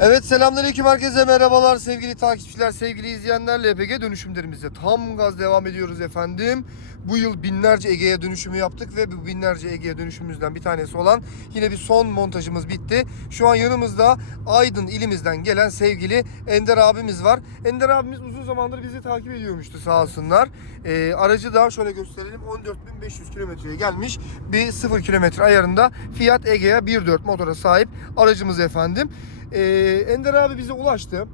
Evet selamünaleyküm herkese merhabalar sevgili takipçiler, sevgili izleyenler LPG dönüşümlerimize tam gaz devam ediyoruz efendim. Bu yıl binlerce Ege'ye dönüşümü yaptık ve bu binlerce Ege'ye dönüşümümüzden bir tanesi olan yine bir son montajımız bitti. Şu an yanımızda Aydın ilimizden gelen sevgili Ender abimiz var. Ender abimiz uzun zamandır bizi takip ediyormuştu sağ olsunlar. Ee, aracı da şöyle gösterelim 14.500 kilometreye gelmiş bir 0 kilometre ayarında Fiat Egea 1.4 motora sahip aracımız efendim. Ee, Ender abi bize ulaştı.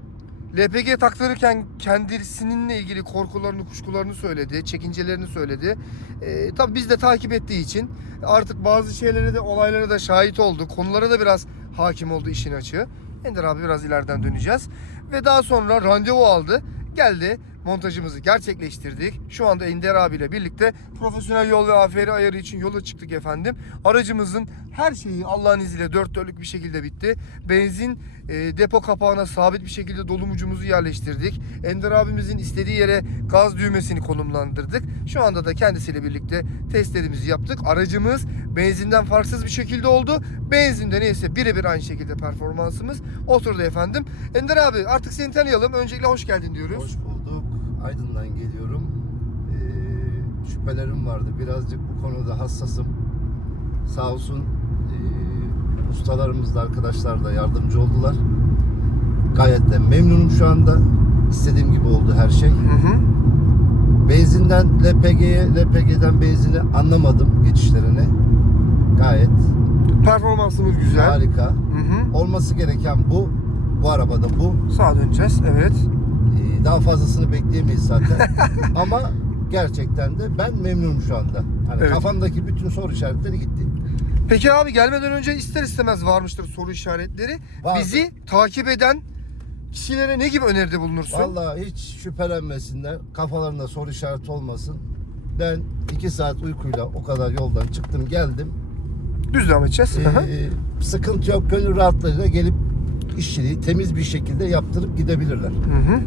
LPG taktırırken kendisininle ilgili korkularını, kuşkularını söyledi, çekincelerini söyledi. Ee, tabii biz de takip ettiği için artık bazı şeylere de, olaylara da şahit oldu. Konulara da biraz hakim oldu işin açığı. Ender abi biraz ileriden döneceğiz. Ve daha sonra randevu aldı. Geldi montajımızı gerçekleştirdik. Şu anda Ender abiyle birlikte profesyonel yol ve aferi ayarı için yola çıktık efendim. Aracımızın her şeyi Allah'ın izniyle dört dörtlük bir şekilde bitti. Benzin e, depo kapağına sabit bir şekilde dolumucumuzu yerleştirdik. Ender abimizin istediği yere gaz düğmesini konumlandırdık. Şu anda da kendisiyle birlikte testlerimizi yaptık. Aracımız benzinden farksız bir şekilde oldu. Benzinde neyse birebir aynı şekilde performansımız oturdu efendim. Ender abi artık seni tanıyalım. Öncelikle hoş geldin diyoruz. Hoş bulduk. Aydın'dan geliyorum. Ee, şüphelerim vardı. Birazcık bu konuda hassasım. Sağ olsun ee, ustalarımız da arkadaşlar da yardımcı oldular. Gayet de memnunum şu anda. İstediğim gibi oldu her şey. Hı hı. Benzinden LPG'ye, LPG'den benzini anlamadım geçişlerini. Gayet Performansımız güzel. harika. Hı hı. Olması gereken bu. Bu arabada bu. Sağa döneceğiz. Evet. Ee, daha fazlasını bekleyemeyiz zaten. Ama gerçekten de ben memnunum şu anda. Hani Evet. kafamdaki bütün soru işaretleri gitti. Peki abi gelmeden önce ister istemez varmıştır soru işaretleri. Vardı. Bizi takip eden kişilere ne gibi öneride bulunursun? Vallahi hiç şüphelenmesinler. Kafalarında soru işareti olmasın. Ben iki saat uykuyla o kadar yoldan çıktım geldim. Düz devam edeceğiz. Hı hı. Ee, sıkıntı yok. Gönül rahatlığıyla gelip işçiliği temiz bir şekilde yaptırıp gidebilirler. Hı hı.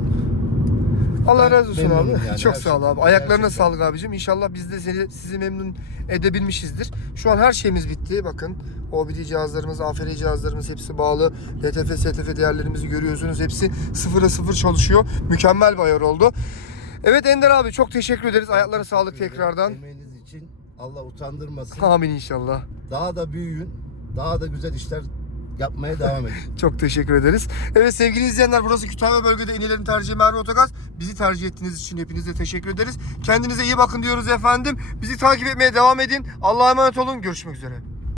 Allah razı olsun abi. yani, Çok sağ ol abi. Ayaklarına Gerçekten. sağlık abicim. İnşallah biz de seni, sizi memnun edebilmişizdir. Şu an her şeyimiz bitti. Bakın OBD cihazlarımız, AFR cihazlarımız hepsi bağlı. LTF, STF değerlerimizi görüyorsunuz. Hepsi sıfıra sıfır çalışıyor. Mükemmel bir ayar oldu. Evet Ender abi çok teşekkür ederiz. Ayaklara sağlık tekrardan. Emeğiniz için Allah utandırmasın. Amin inşallah. Daha da büyüyün. Daha da güzel işler yapmaya devam edin. Çok teşekkür ederiz. Evet sevgili izleyenler burası Kütahya bölgede en ilerin tercihi Merve Otogaz. Bizi tercih ettiğiniz için hepinize teşekkür ederiz. Kendinize iyi bakın diyoruz efendim. Bizi takip etmeye devam edin. Allah'a emanet olun. Görüşmek üzere.